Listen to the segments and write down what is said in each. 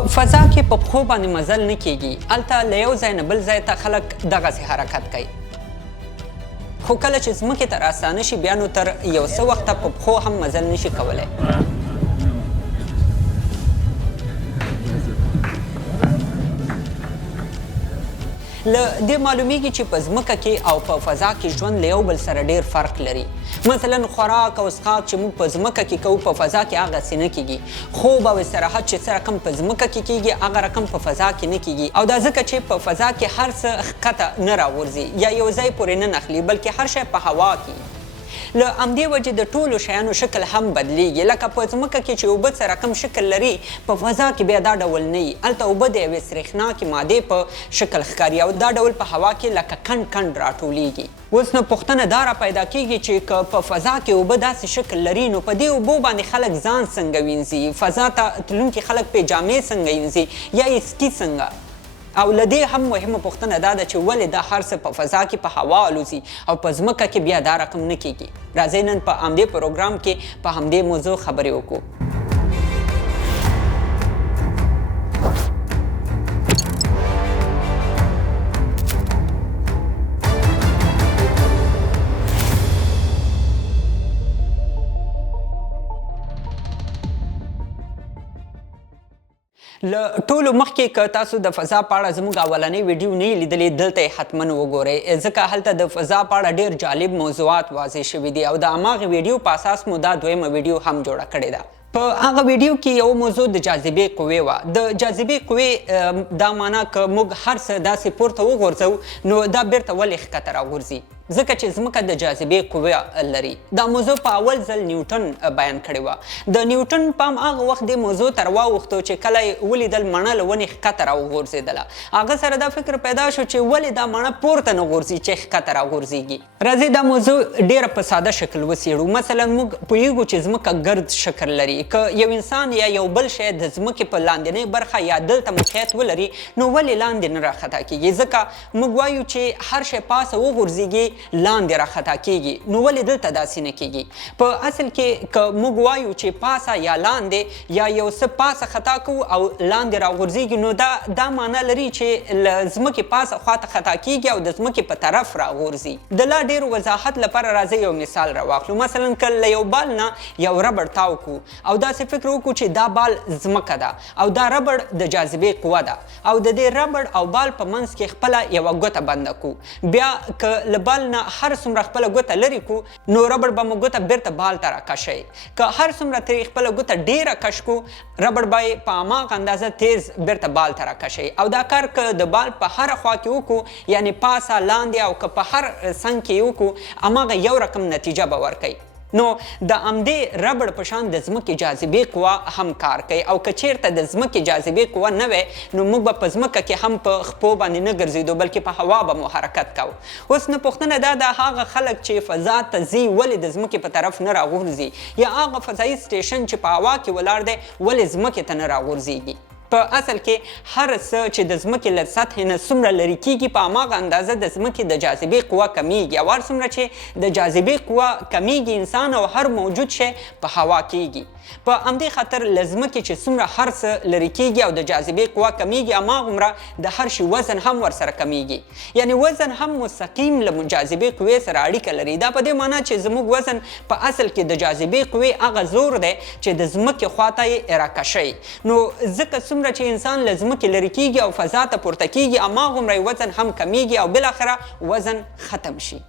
په فضا کې په پښو باندې مزل نه کیږي. هلته له یو ځای نه بل ځای ته خلک دغسې حرکت کوي. خو کله چې ځمکې ته راستانه شي بیا نو تر یو څه وخته په پښو هم مزل نشي کولی. له دې معلومیږي چې په ځمکه کې او په فضا کې ژوند له یو بل سره ډیر فرق لري. مثلا خوراک او څښاک چې موږ په ځمکه کې کوو په فضا کې هغسې نه کیږي. خوب او استراحت چې څه رقم په ځمکه کې کیږي هغه رقم په فضا کې نه کیږي. او دا ځکه چې په فضا کې هر څه ښکته نه راغورځي یا یو ځای پورې نه نښلي بلکې هر شی په هوا کې. له همدې وجې د ټولو شیانو شکل هم بدلیږي. لکه په ځمکه کې چې اوبه څه رقم شکل لري په فضا کې بیا دا ډول نه وي. هلته اوبه د یوې سریښناکې مادې په شکل ښکاري او دا ډول په هوا کې لکه کڼ کڼ راټولیږي. اوس نو پوښتنه دا را پیدا کیږي چې که په فضا کې اوبه داسې شکل لري نو په دې اوبو باندې خلک ځان څنګه وینځي؟ فضا ته تلونکي خلک پې جامې څنګه وینځي یا یې سکي څنګه؟ او له دې هم مهمه پوښتنه دا ده چې ولې دا هر څه په فضا کې په هوا الوزي او په ځمکه کې بیا دا رقم نه کیږي. راځئ نن په همدې پروګرام کې په همدې موضوع خبرې وکړو. له ټولو مخکې که تاسو د فضا په اړه زموږ اولنۍ ویډیو نه یې لیدلې دلته یې حتما وګورئ ځکه هلته د فضا په اړه ډېر جالب موضوعات واضح شوي دي او د هماغې ویډیو په اساس مو دا دویمه ویډیو هم جوړه کړې ده. په هغه ویډیو کې یو موضوع د جاذبې قوې وه. د جاذبې قوې دا معنا که موږ هر څه داسې پورته وغورځو نو دا بیرته ولې ښکته راغورځي؟ ځکه چې ځمکه د جاذبې قوه لري. دا موضوع په اول ځل نیوټن بیان کړې وه. د نیوټن پام هغه وخت دې موضوع ته راواوښتو چې کله یې ولیدل مڼه له ونې ښکته راوغورځېدله. هغه سره دا فکر پیدا شو چې ولې دا مڼه پورته نه غورځي چې ښکته راغورځېږي. راځئ دا موضوع ډېره په ساده شکل وڅېړو. مثلا موږ پوهېږو چې ځمکه ګرد شکل لري. که یو انسان یا یو بل شی د ځمکې په لاندنۍ برخه یا دلته موقعیت ولري نو ولې لاندې نه راښکته کېږي؟ ځکه موږ وایو چې هر شی پاسه وغورځېږي لاندې راښکته کېږي. نو ولې دلته داسې نه کېږي؟ په اصل کې که موږ وایو چې پاسه یا لاندې یا یو څه پاسه خطا کوو او لاندې راغورځېږي نو دا معنا لري چې له ځمکې پاسه خواته خطا کېږي او د ځمکې په طرف راغورځي. د لا ډېر وضاحت لپاره راځئ یو مثال راواخلو. مثلا که له یو بال نه یو ربړ تاو کړو او داسې فکر وکړو چې دا بال ځمکه ده او دا ربړ د جاذبې قوه ده او د دې ربړ او بال په منځ کې خپله یوه ګوته بنده کړو. بیا که له بال نه هر څومره خپله ګوته لرې کړو نو ربړ به مو ګوته بیرته بال ته راکشوي. که هر څومره ترې خپله ګوته ډېره کش کړو ربړ به یې په هماغه اندازه تیز بیرته بال ته راکشوي. او دا کار که د بال په هره خوا کې وکړو یعنې پاسه لاندې او که په هر څنګ کې یې وکړو هماغه یو رقم نتیجه به ورکوي. نو د همدې ربړ په شان د ځمکې جاذبې قوه هم کار کوي. او که چیرته د ځمکې جاذبې قوه نه وی نو موږ به په ځمکه کې هم په خپو باندې نه ګرځېدو بلکې په هوا به مو حرکت کوو. اوس نو پوښتنه دا ده هغه خلک چې فضا ته ځي ولې د ځمکې په طرف نه راغورځي؟ یا هغه فضایي سټیشن چې په هوا کې ولاړ دی ولې ځمکې ته نه راغورځېږي؟ په اصل کې هر څه چې د ځمکې له سطحې نه څومره لرې کېږي په هماغه اندازه د ځمکې د جاذبې قوه کمیږي او هر څومره چې د جاذبې قوه کمیږي انسان او هر موجود شی په هوا کېږي. په همدې خاطر له ځمکې چې څومره هر څه لرې کېږي او د جاذبې قوه کمیږي هماغومره د هر شي وزن هم ورسره کمیږي. یعنې وزن هم مستقیم له جاذبې قوې سره اړیکه لري. دا په دې معنا چې زموږ وزن په اصل کې د جاذبې قوې هغه زور دی چې د ځمکې خواته یې راکشوي. نو ځکه څومره چې انسان له ځمکې لرې کېږي او فضا ته پورته کېږي هماغومره یې وزن هم کمیږي او بالاخره وزن ختم شي.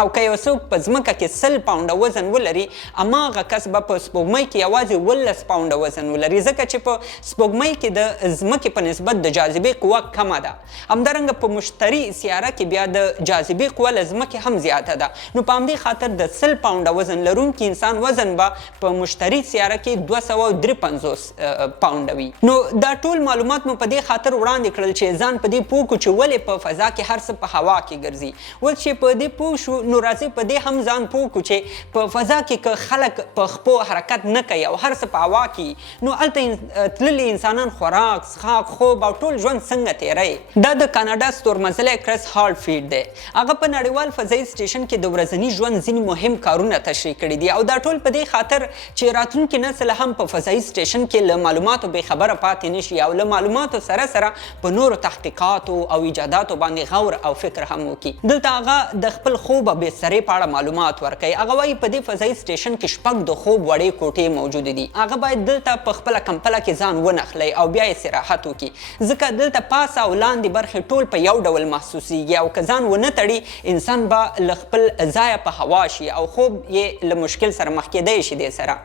او که یو څوک په ځمکه کې 100 پاونډه وزن ولري هماغه کس به په سپوږمۍ کې یوازې 12 پاونډه وزن ولري ځکه چې په سپوږمۍ کې د ځمکې په نسبت د جاذبې قوه کمه ده. همدارنګه په مشتري سیاره کې بیا د جاذبې قوه له ځمکې هم زیاته ده. نو په همدې خاطر د 100 پاونډه وزن لرونکي انسان وزن به په مشتري سیاره کې 253 پاونډه وي. نو دا ټول معلومات مو په دې خاطر وړاندې کړل چې ځان په دې پوه کړو چې ولې په فضا کې هر څه په هوا کې ګرځي. اوس چې په دې پوه شو نو راځي په دې هم ځان پوه کړو چې په فضا کې که خلک په خپو حرکت نه کوي او هر څه په هوا کې نو هلته تللي انسانان خوراک څښاک خوب او ټول ژوند څنګه تیروي. دا د کاناډا ستورمزلی کرس هارټفیلډ دی. هغه په نړیوال فضایي سټیشن کې د ورځني ژوند ځینې مهم کارونه تشریح کړي دي او دا ټول په دې خاطر چې راتلونکي نسل هم په فضایي سټیشن کې له معلوماتو بې خبره پاتې نشي او له معلوماتو سره سره په نورو تحقیقاتو او ایجاداتو باندې غور او فکر هم وکړي. دلته هغه د خپل خوب او بسترې په اړه معلومات ورکوي. هغه وایي په دې فضایي سټیشن کې 6 د خوب وړې کوټې موجودې دي. هغه باید دلته په خپله کمپله کې ځان ونښلي او بیا یې استراحت وکړي ځکه دلته پاسه او لاندې برخې ټول په یو ډول محسوسیږي او که ځان ونه تړي انسان به له خپل ځایه په هوا شي او خوب یې له مشکل سره مخ کیدی شي دې سره.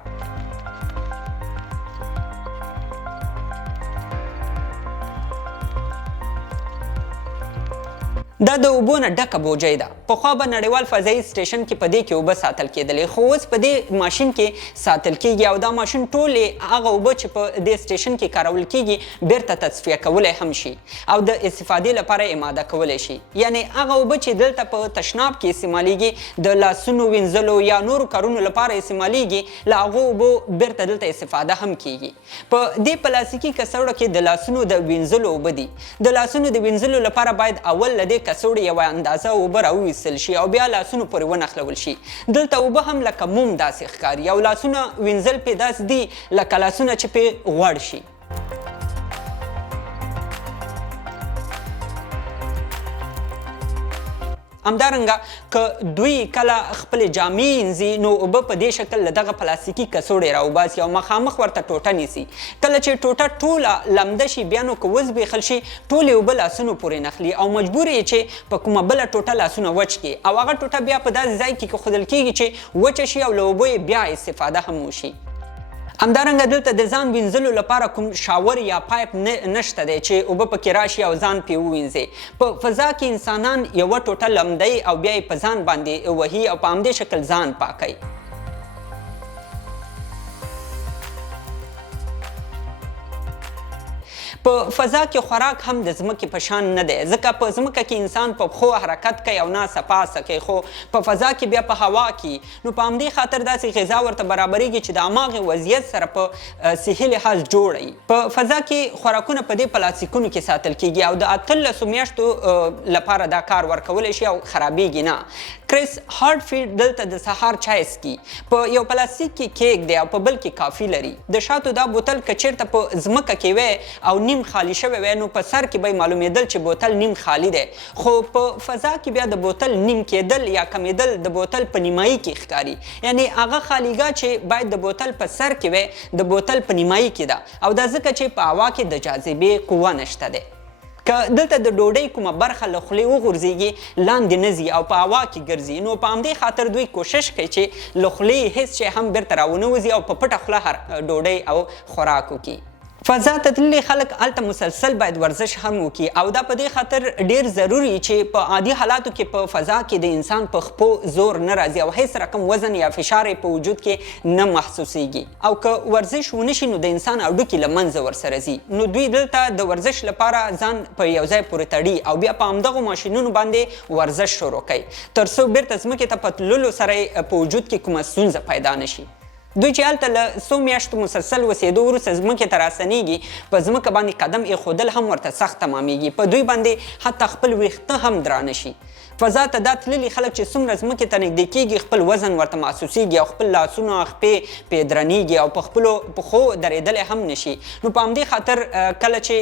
دا د اوبو نه ډکه بوجۍ ده. پخوا به نړیوال فضایي سټیشن کې په دې کې اوبه ساتل کېدلې خو اوس په دې ماشین کې ساتل کېږي او دا ماشین ټولې هغه اوبه چې په دې سټیشن کې کارول کېږي بیرته تصفیه کولی هم شي او د استفادې لپاره اماده کولی شي. یعنې هغه اوبه چې دلته په تشناب کې استعمالیږي د لاسونو وینځلو یا نورو کارونو لپاره استعمالیږي له هغو اوبو بیرته دلته استفاده هم کېږي. په دې پلاستیکي کڅوړه کې د لاسونو د وینځلو اوبه دي. د لاسونو د وینځلو لپاره باید اول له دې کڅوړې یوه اندازه اوبه راوویستل شي او بیا لاسونو پورې ونښلول شي. دلته اوبه هم لکه موم داسې ښکاري او لاسونه وینځل پرې داسې دي لکه لاسونه چې پرې غوړ شي. همدارنګه که دوی کله خپلې جامې وینځي نو اوبه په دې شکل له دغه پلاستیکي کڅوړې راوباسي او مخامخ ورته ټوټه نیسي. کله چې ټوټه ټوله لمده شي بیا نو که وزبېښل شي ټولې اوبه لاسونو پورې نښلي او مجبور یې چې په کومه بله ټوټه لاسونه وچ کړي او هغه ټوټه بیا په داسې ځای کې کېښودل کېږي چې وچه شي او له اوبو یې بیا استفاده هم وشي. همدارنګه دلته د ځان وینځلو لپاره کوم شاور یا پایپ نشته دی چې اوبه پکې راشي او ځان پرې ووینځي. په فضا کې انسانان یوه ټوټه لمدوي او بیا یې په ځان باندې وهي او په همدې شکل ځان پاکوي. په فضا کې خوراک هم د ځمکې په شان نه دی ځکه په ځمکه کې انسان په پښو حرکت کوي او ناڅه پاسه کوي خو په فضا کې بیا په هوا کې نو په همدې خاطر داسې غذا ورته برابریږي چې د هماغې وضعیت سره په صحي لحاظ جوړ وي. په فضا کې خوراکونه په دې پلاستیکونو کې ساتل کېږي او د 18 میاشتو لپاره دا کار ورکولی شي او خرابېږي نه. کرس هارټفیلډ دلته د سهار چای څښي. په یو پلاستیک کې کیک دی او په بل کې کافي لري. د شاتو دا بوتل که چېرته په ځمکه کې وی او نیم خالی شوی وی نو په سر کې به معلومېدل چې بوتل نیم خالی دی خو په فضا کې بیا د بوتل نیم کېدل یا کمیدل د بوتل په نیمایي کې ښکاري. یعنې هغه خالیګاه چې باید د بوتل په سر کې وی د بوتل په نیمایي کې ده او دا ځکه چې په هوا کې د جاذبې قوه نشته دی. که دلته د ډوډۍ کومه برخه له خولې وغورځېږي لاندې نه ځي او په هوا کې ګرځي نو په همدې خاطر دوی کوشش کوي چې له خولې هېڅ شی هم بیرته راونه وځي او په پټه خوله ډوډۍ او خوراک وکړي. فضا ته تللي خلک هلته مسلسل باید ورزش هم وکړي او دا په دې خاطر ډیر ضروري چې په عادي حالاتو کې په فضا کې د انسان په خپو زور نه راځي او هیڅ رقم وزن یا فشار په وجود کې نه محسوسیږي او که ورزش ونه شي نو د انسان هډوکي له منځه ورسره ځي. نو دوی دلته د ورزش لپاره ځان په یو ځای پورې تړي او بیا په همدغو ماشینونو باندې ورزش شروع کوي تر څو بیرته ځمکې ته په تللو سره په وجود کې کومه ستونزه پیدا نه شي. دوی چې هلته له څو میاشتو مسلسل اوسېدو وروسته ځمکې ته راستنېږي په ځمکه باندې قدم ایښودل هم ورته سخت تمامیږي. په دوی باندې حتی خپل ویښته هم درانه شي. فضا ته دا تللي خلک چې څومره ځمکې ته نږدې کېږي خپل وزن ورته محسوسیږي او خپل لاسونه خپې پرې درنېږي او په خپلو پښو درېدلی هم نشي. نو په همدې خاطر کله چې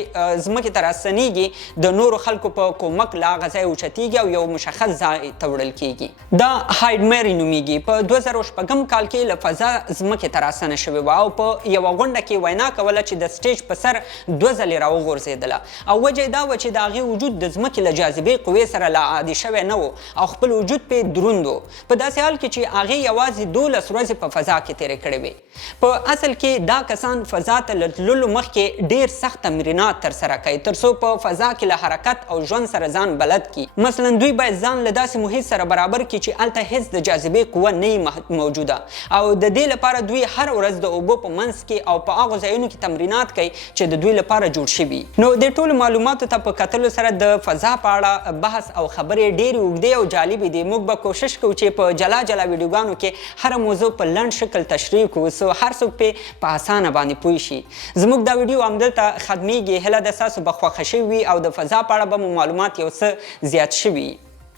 ځمکې ته راستنېږي د نورو خلکو په کومک له هغه ځای اوچتېږي او یو مشخص ځای ته وړل کېږي. دا هایډمري نومیږي. په 2006 کال کې له فضا ځمکې ته راستنه شوې وه او په یوه غونډه کې وینا کوله چې د سټیج په سر 2 ځلې راوغورځېدله او وجه یې دا وه چې د هغې وجود د ځمکې له جاذبې قوې سره لا عادي شوی نه و او خپل وجود پې دروند و په داسې حال کې چې هغې یوازې 12 ورځې په فضا کې تېرې کړې وې. په اصل کې دا کسان فضا ته له تللو مخکې ډېر سخت تمرینات ترسره کوي تر څو په فضا کې له حرکت او ژوند سره ځان بلد کړي. مثلا دوی باید ځان له داسې محیط سره برابر کړي چې هلته هېڅ د جاذبې قوه نه وي موجوده او د دې لپاره دوی هر ورځ د اوبو په منځ کې او په هغو ځایونو کې تمرینات کوي چې د دوی لپاره جوړ شوي. نو د ټولو معلوماتو ته په کتلو سره د فضا په اړه بحث او خبرې ډېرې ډېری اوږدې او جالبې دي. موږ به کوشش کوو چې په جلا جلا ویډیوګانو کې هره موضوع په لنډ شکل تشریح کړو څو هر څوک پې په اسانه باندې پوه شي. زموږ دا ویډیو همدلته ختمیږي. هیله ده ستاسو به خوښه شوې وي او د فضا په اړه به مو معلومات یو څه زیات شوي.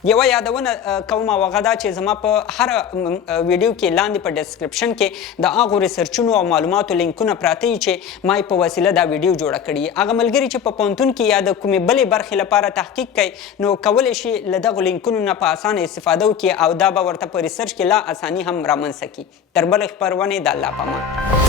یوه یادونه کوم او هغه دا چې زما په هر ویډیو کې لاندې په ډسکرپشن کې د هغو ریسرچونو او معلوماتو لینکونه پراته وي چې ما یې په وسیله دا ویډیو جوړه کړې. هغه ملګري چې په پوهنتون کې یا د کومې بلې برخې لپاره تحقیق کوي نو کولی شي له دغو لینکونو نه په اسانه استفاده وکړي او دا به ورته په ریسرچ کې لا اساني هم رامنځته کړي. تر بلې خپرونې د الله په امان.